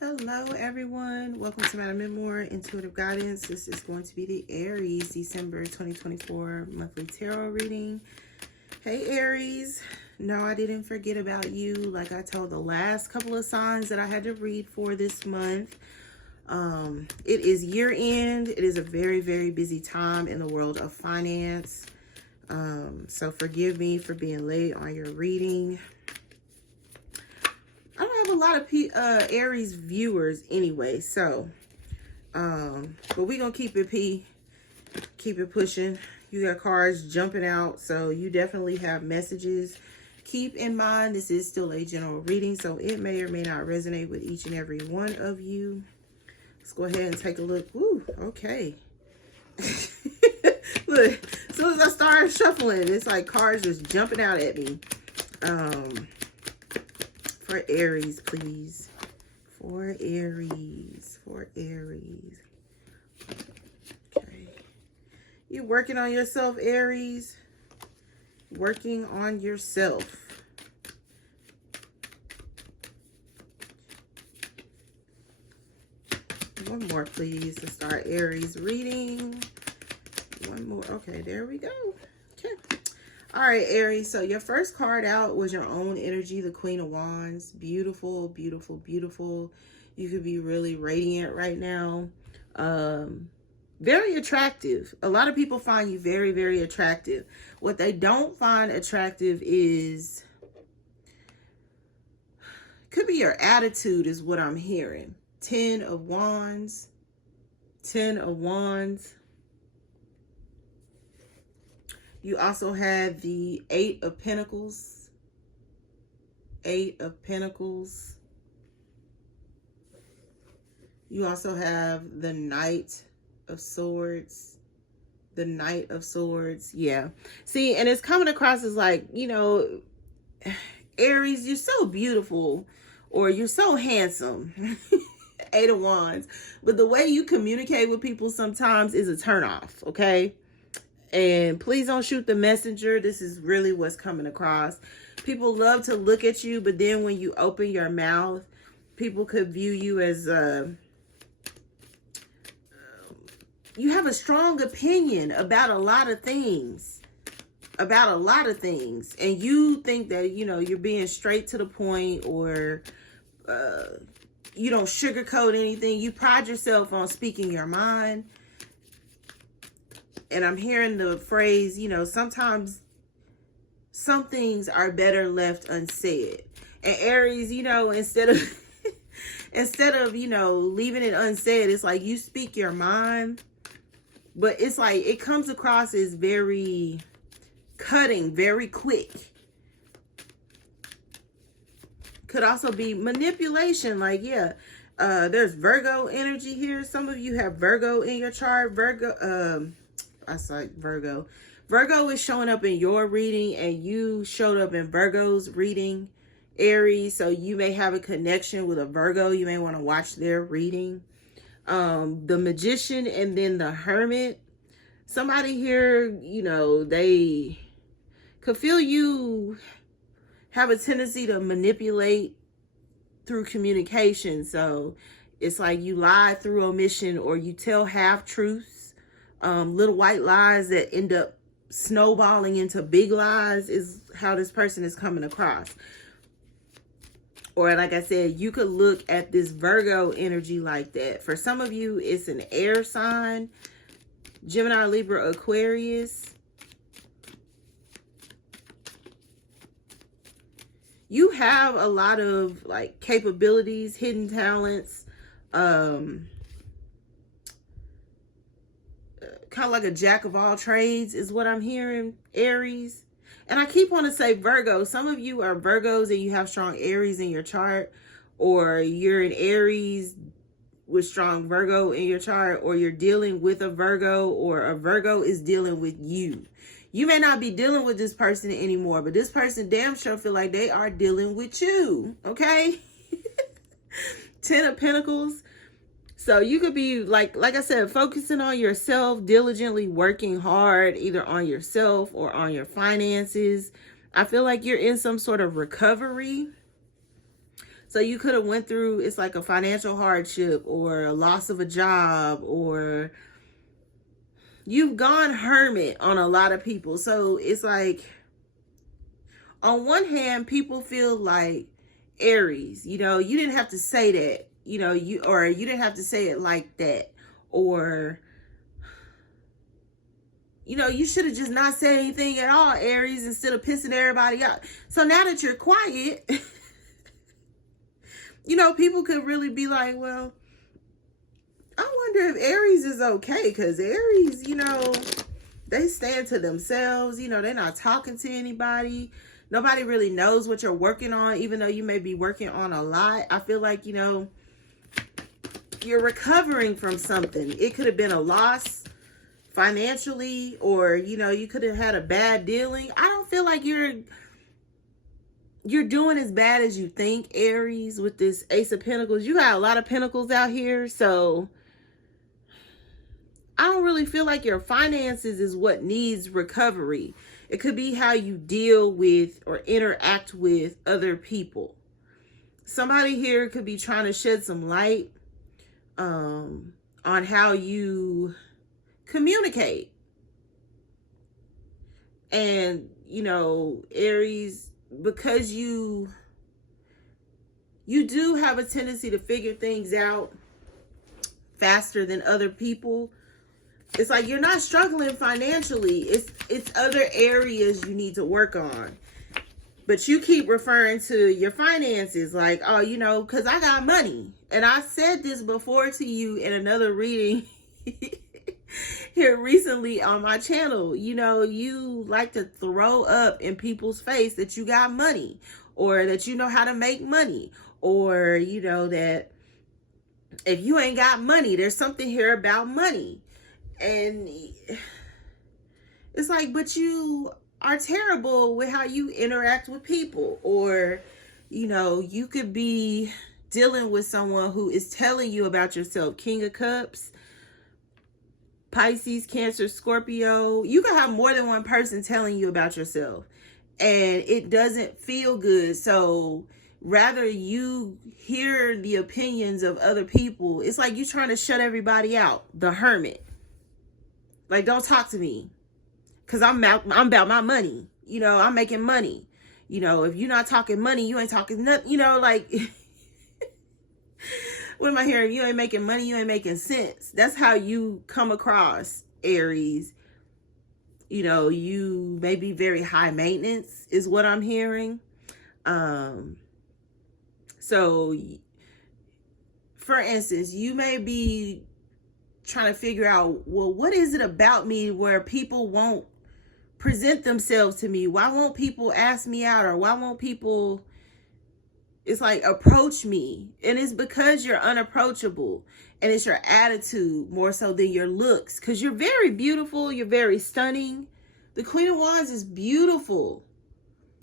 Hello everyone, welcome to MadamMemoir Intuitive Guidance. This is going to be the Aries December 2024 monthly tarot reading. Hey Aries, no, I didn't forget about you. Like I told the last couple of signs that I had to read for this month. It is year end. It is a very, very busy time in the world of finance. So forgive me for being late on your reading. I don't have a lot of Aries viewers anyway, so but we're gonna keep it pushing. You got cards jumping out, so you definitely have messages. Keep in mind this is still a general reading, so it may or may not resonate with each and every one of you. Let's go ahead and take a look. Ooh, okay. Look, as soon as I started shuffling, it's like cards just jumping out at me. For Aries, please. For Aries. Okay. You working on yourself, Aries? Working on yourself. One more, please, to start Aries reading. One more. Okay, there we go. Okay. All right, Aries, so your first card out was your own energy, the Queen of Wands. Beautiful, beautiful, beautiful. You could be really radiant right now. Very attractive. A lot of people find you very, very attractive. What they don't find attractive is, could be your attitude is what I'm hearing. 10 of Wands. 10 of Wands. You also have the 8 of Pentacles. 8 of Pentacles. You also have the Knight of Swords. The Knight of Swords. Yeah. See, and it's coming across as like, you know, Aries, you're so beautiful or you're so handsome. 8 of Wands. But the way you communicate with people sometimes is a turnoff, okay? And please don't shoot the messenger. This is really what's coming across. People love to look at you, but then when you open your mouth, people could view you as you have a strong opinion about a lot of things. And you think that, you know, you're being straight to the point, or you don't sugarcoat anything. You pride yourself on speaking your mind. And I'm hearing the phrase, you know, sometimes some things are better left unsaid. And Aries, you know, instead of, you know, leaving it unsaid, it's like you speak your mind. But it's like it comes across as very cutting, very quick. Could also be manipulation. Like, yeah, there's Virgo energy here. Some of you have Virgo in your chart. I saw Virgo. Virgo is showing up in your reading, and you showed up in Virgo's reading, Aries. So you may have a connection with a Virgo. You may want to watch their reading. The Magician and then the Hermit. Somebody here, you know, they could feel you have a tendency to manipulate through communication. So it's like you lie through omission, or you tell half-truths. Little white lies that end up snowballing into big lies is how this person is coming across. Or like I said, you could look at this Virgo energy like that. For some of you, it's an air sign. Gemini, Libra, Aquarius. You have a lot of like capabilities, hidden talents, kind of like a jack of all trades is what I'm hearing, Aries. And I keep wanting to say Virgo. Some of you are Virgos and you have strong Aries in your chart, or you're an Aries with strong Virgo in your chart, or you're dealing with a Virgo, or a Virgo is dealing with you. You may not be dealing with this person anymore, but this person damn sure feel like they are dealing with you, okay? 10 of Pentacles. So you could be, like I said, focusing on yourself, diligently working hard, either on yourself or on your finances. I feel like you're in some sort of recovery. So you could have went through, it's like a financial hardship or a loss of a job, or you've gone hermit on a lot of people. So it's like, on one hand, people feel like, Aries, you didn't have to say that, you didn't have to say it like that, or you should have just not said anything at all, Aries, instead of pissing everybody out. So now that you're quiet, people could really be like, well, I wonder if Aries is okay, because Aries, they stand to themselves, they're not talking to anybody. Nobody really knows what you're working on, even though you may be working on a lot. I feel like, you're recovering from something. It could have been a loss financially, or, you could have had a bad dealing. I don't feel like you're doing as bad as you think, Aries, with this Ace of Pentacles. You got a lot of pentacles out here, so I don't really feel like your finances is what needs recovery. It could be how you deal with or interact with other people. Somebody here could be trying to shed some light on how you communicate. And, Aries, because you do have a tendency to figure things out faster than other people. It's like you're not struggling financially. It's other areas you need to work on. But you keep referring to your finances like, oh, because I got money. And I said this before to you in another reading here recently on my channel. You like to throw up in people's face that you got money, or that you know how to make money, or, that if you ain't got money, there's something here about money. And it's like, but you are terrible with how you interact with people. Or, you could be dealing with someone who is telling you about yourself. King of Cups, Pisces, Cancer, Scorpio. You can have more than one person telling you about yourself, and it doesn't feel good. So rather you hear the opinions of other people, it's like you're trying to shut everybody out. The Hermit. Like, don't talk to me, because I'm about my money. I'm making money. If you're not talking money, you ain't talking nothing. Like, what am I hearing? You ain't making money, you ain't making sense. That's how you come across, Aries. You may be very high maintenance, is what I'm hearing. So, for instance, you may be trying to figure out, well, what is it about me where people won't present themselves to me? Why won't people ask me out? Or why won't people, it's like, approach me? And it's because you're unapproachable, and it's your attitude more so than your looks, because you're very beautiful, you're very stunning. The Queen of Wands is beautiful.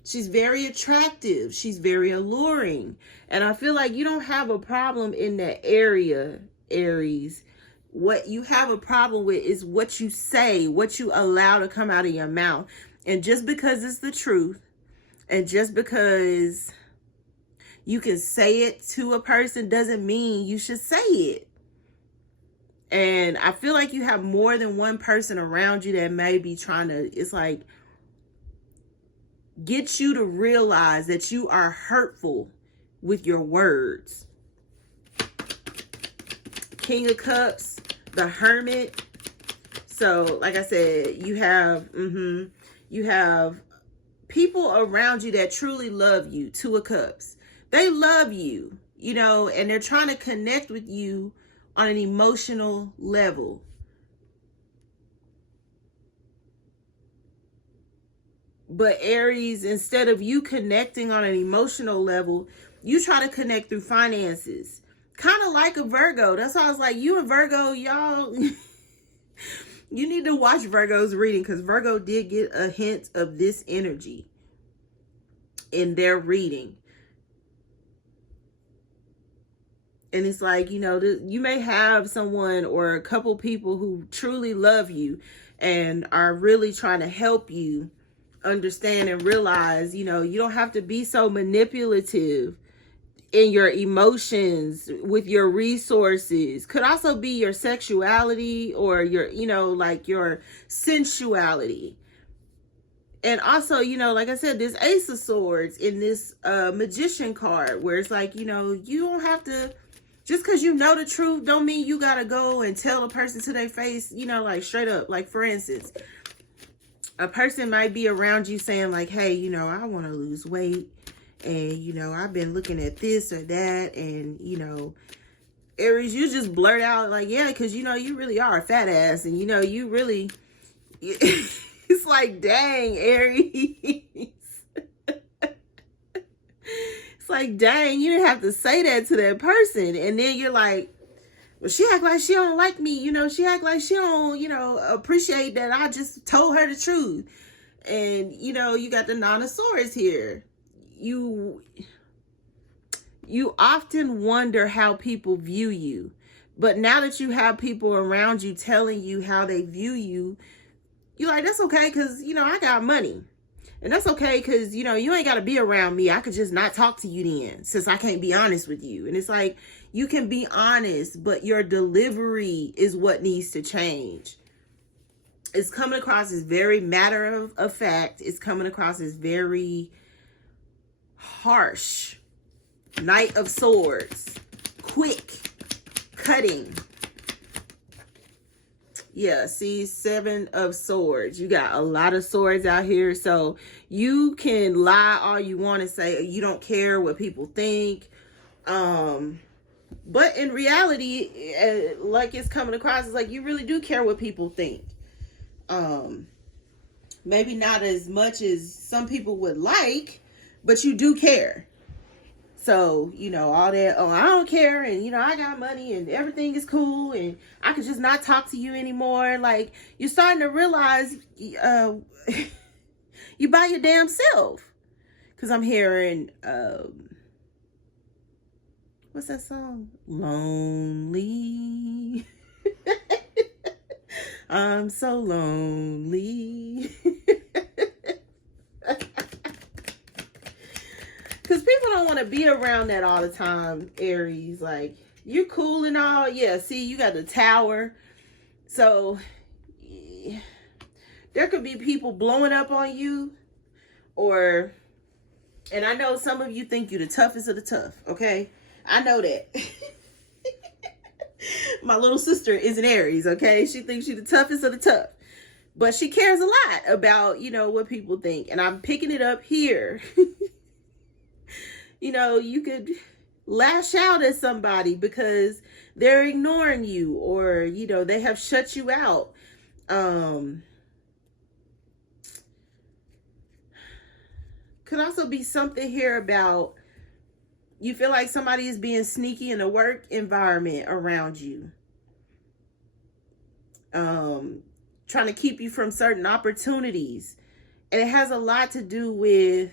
She's very attractive, she's very alluring, and I feel like you don't have a problem in that area, Aries. What you have a problem with is what you say, what you allow to come out of your mouth. And just because it's the truth, and just because you can say it to a person, doesn't mean you should say it. And I feel like you have more than one person around you that may be trying to, it's like, get you to realize that you are hurtful with your words. King of Cups, the Hermit. So, like I said, you have people around you that truly love you. Two of Cups. They love you, and they're trying to connect with you on an emotional level. But Aries, instead of you connecting on an emotional level, you try to connect through finances. Kind of like a Virgo. That's why I was like, you and Virgo, y'all, you need to watch Virgo's reading, because Virgo did get a hint of this energy in their reading. And it's like, you may have someone or a couple people who truly love you and are really trying to help you understand and realize, you don't have to be so manipulative. in your emotions, with your resources. Could also be your sexuality or your, like your sensuality. And also, like I said, this Ace of Swords in this Magician card, where it's like, you don't have to, just because you know the truth, don't mean you got to go and tell a person to their face, like straight up. Like, for instance, a person might be around you saying like, hey, I want to lose weight. And, I've been looking at this or that. And, Aries, you just blurt out like, yeah, because, you really are a fat ass. And, you really... It's like, dang, Aries. It's like, dang, you didn't have to say that to that person. And then you're like, well, she act like she don't like me. She act like she don't, appreciate that I just told her the truth. And, you got the Nine of Swords here. You often wonder how people view you. But now that you have people around you telling you how they view you, you're like, that's okay, because, I got money. And that's okay, because, you ain't got to be around me. I could just not talk to you then, since I can't be honest with you. And it's like, you can be honest, but your delivery is what needs to change. It's coming across as very matter of fact. It's coming across as very harsh. Knight of Swords. Quick. Cutting. Yeah, see, Seven of Swords. You got a lot of swords out here. So you can lie all you want to say you don't care what people think. But in reality, like it's coming across, it's like you really do care what people think. Maybe not as much as some people would like, but you do care. So, all that, oh, I don't care, and, I got money, and everything is cool, and I could just not talk to you anymore. Like, you're starting to realize you by your damn self. Because I'm hearing, what's that song? Lonely. I'm so lonely. Because people don't want to be around that all the time, Aries. Like, you're cool and all. Yeah, see, you got the Tower. So, yeah, there could be people blowing up on you. Or, and I know some of you think you're the toughest of the tough, okay? I know that. My little sister is an Aries, okay? She thinks she's the toughest of the tough. But she cares a lot about, what people think. And I'm picking it up here. You could lash out at somebody because they're ignoring you, or, they have shut you out. Could also be something here about you feel like somebody is being sneaky in a work environment around you. Trying to keep you from certain opportunities. And it has a lot to do with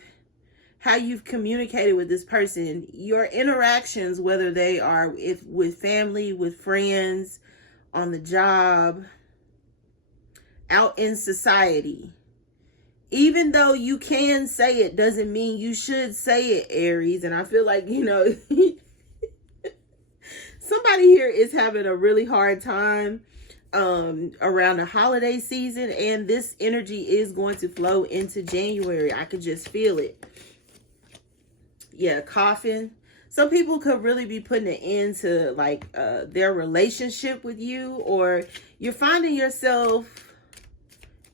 how you've communicated with this person, your interactions, whether they are with family, with friends, on the job, out in society. Even though you can say it, doesn't mean you should say it, Aries. And I feel like, somebody here is having a really hard time around the holiday season. And this energy is going to flow into January. I could just feel it. Yeah, coughing. Some people could really be putting an end to like their relationship with you, or you're finding yourself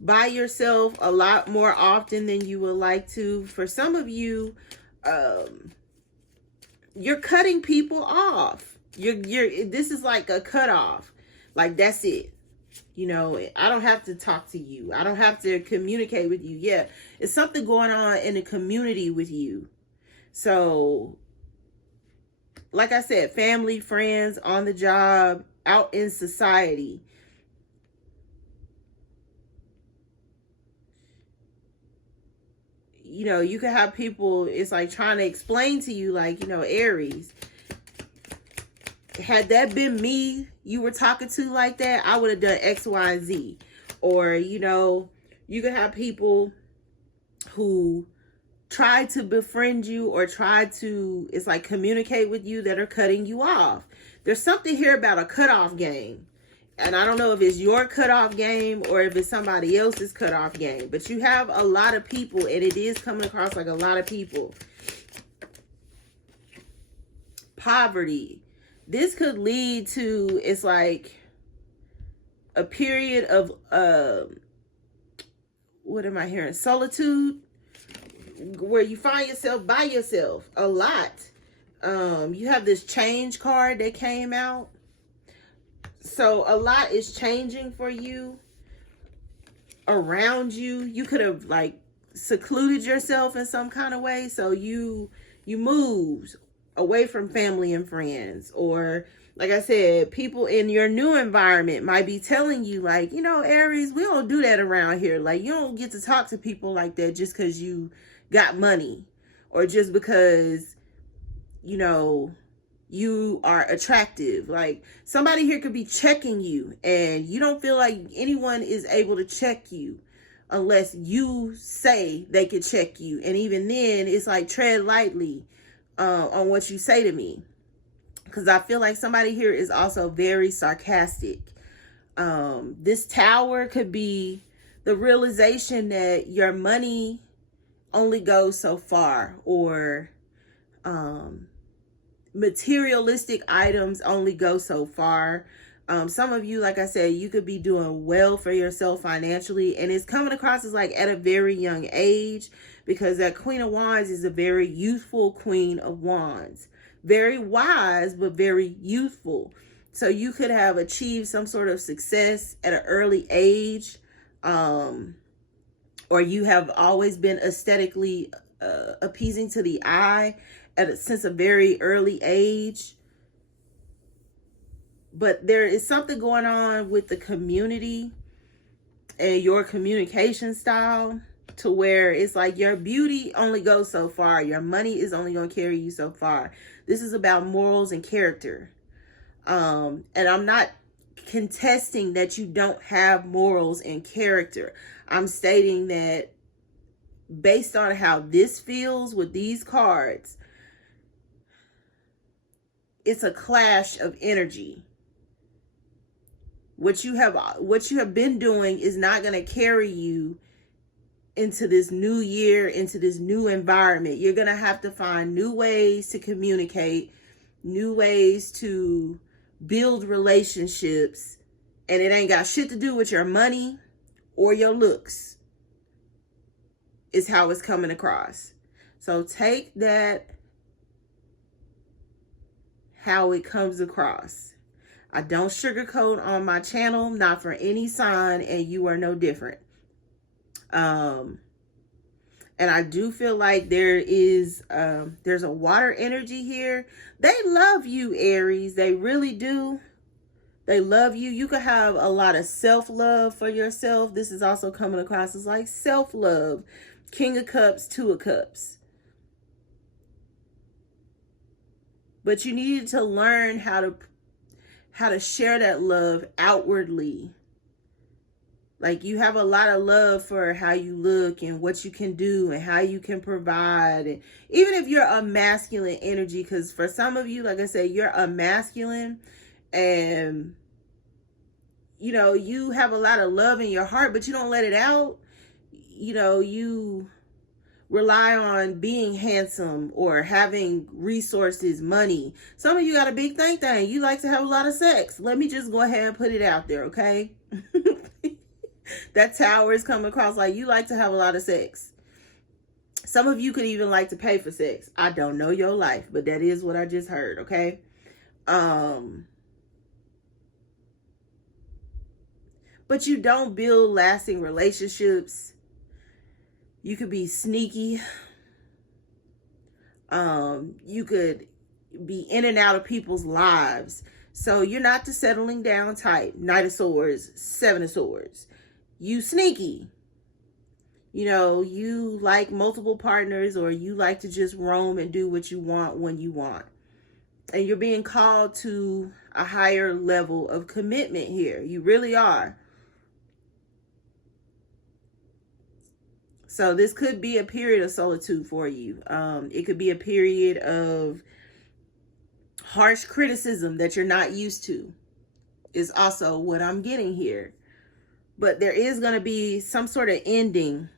by yourself a lot more often than you would like to. For some of you, you're cutting people off. This is like a cutoff. Like, that's it. I don't have to talk to you. I don't have to communicate with you. Yeah, it's something going on in the community with you. So, like I said, family, friends, on the job, out in society. You could have people, it's like trying to explain to you, like, Aries, had that been me you were talking to like that, I would have done X, Y, and Z. Or, you could have people who try to befriend you or try to, it's like communicate with you that are cutting you off. There's something here about a cutoff game. And I don't know if it's your cutoff game or if it's somebody else's cutoff game. But you have a lot of people, and it is coming across like a lot of people. Poverty. This could lead to, it's like a period of, what am I hearing? Solitude, where you find yourself by yourself a lot. You have this change card that came out. So a lot is changing for you around you. You could have like secluded yourself in some kind of way. So you moved away from family and friends, or like I said, people in your new environment might be telling you like, you know, Aries, we don't do that around here. Like, you don't get to talk to people like that just because you got money, or just because, you know, you are attractive. Like, somebody here could be checking you and you don't feel like anyone is able to check you unless you say they could check you. And even then, it's like tread lightly on what you say to me, because I feel like somebody here is also very sarcastic. This Tower could be the realization that your money only goes so far, or materialistic items only go so far. Some of you, like I said, you could be doing well for yourself financially, and it's coming across as like at a very young age, because that Queen of Wands is a very youthful Queen of Wands. Very wise, but very youthful. So you could have achieved some sort of success at an early age, or you have always been aesthetically appeasing to the eye since a very early age. But there is something going on with the community and your communication style, to where it's like your beauty only goes so far. Your money is only going to carry you so far. This is about morals and character. And I'm not contesting that you don't have morals and character. I'm stating that based on how this feels with these cards, it's a clash of energy. What you have been doing is not going to carry you into this new year, into this new environment. You're going to have to find new ways to communicate, new ways to build relationships, and it ain't got shit to do with your money or your looks, is how it's coming across. So take that how it comes across. I don't sugarcoat on my channel, not for any sign, and you are no different. And I do feel like there's a water energy here. They love you, Aries. They really do. They love you. You could have a lot of self-love for yourself. This is also coming across as like self-love. King of Cups, Two of Cups. But you needed to learn how to share that love outwardly. Like, you have a lot of love for how you look and what you can do and how you can provide. And even if you're a masculine energy, because for some of you, like I said, you're a masculine, and you know, you have a lot of love in your heart, but you don't let it out. You know, you rely on being handsome or having resources, money. Some of you got a big thing. You like to have a lot of sex. Let me just go ahead and put it out there, okay? That Tower is coming across like you like to have a lot of sex. Some of you could even like to pay for sex. I don't know your life, but that is what I just heard, okay? But you don't build lasting relationships. You could be sneaky. You could be in and out of people's lives. So you're not the settling down type. Knight of Swords, Seven of Swords. You sneaky. You know, you like multiple partners, or you like to just roam and do what you want when you want. And you're being called to a higher level of commitment here. You really are. So this could be a period of solitude for you. It could be a period of harsh criticism that you're not used to, is also what I'm getting here. But there is going to be some sort of ending.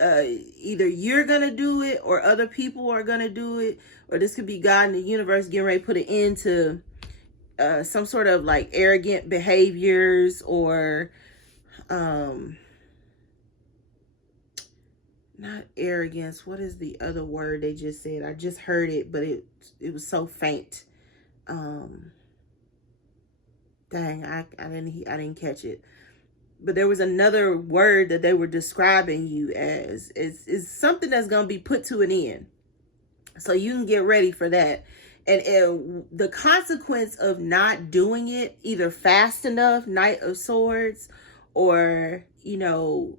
Either you're going to do it or other people are going to do it. Or this could be God and the universe getting ready to put an end to some sort of like arrogant behaviors, or not arrogance. What is the other word they just said? I just heard it, but it was so faint. Dang, I didn't catch it. But there was another word that they were describing you as. It's something that's going to be put to an end. So you can get ready for that. And the consequence of not doing it, either fast enough, Knight of Swords, or, you know,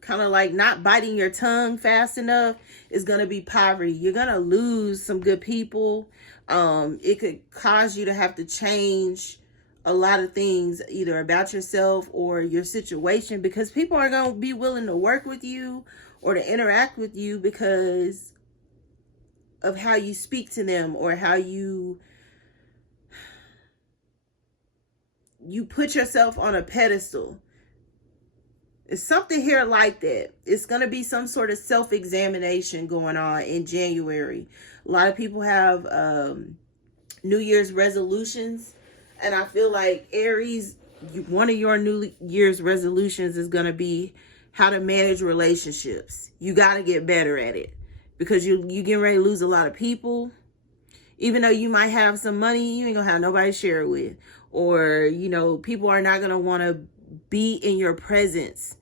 kind of like not biting your tongue fast enough, is going to be poverty. You're going to lose some good people. It could cause you to have to change a lot of things, either about yourself or your situation, because people are going to be willing to work with you or to interact with you because of how you speak to them, or how you put yourself on a pedestal. It's something here like that. It's going to be some sort of self-examination going on in January. A lot of people have New Year's resolutions. And I feel like Aries, one of your New Year's resolutions is going to be how to manage relationships. You got to get better at it, because you getting ready to lose a lot of people. Even though you might have some money, you ain't going to have nobody to share it with. Or, you know, people are not going to want to be in your presence.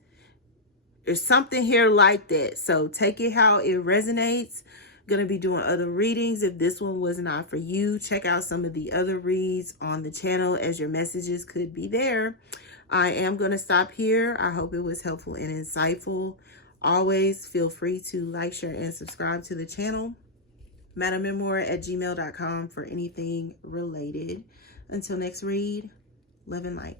There's something here like that. So take it how it resonates. Going to be doing other readings. If this one was not for you, check out some of the other reads on the channel, as your messages could be there. I am going to stop here. I hope it was helpful and insightful. Always feel free to like, share, and subscribe to the channel. MadamMemoir@gmail.com for anything related. Until next read, love and light.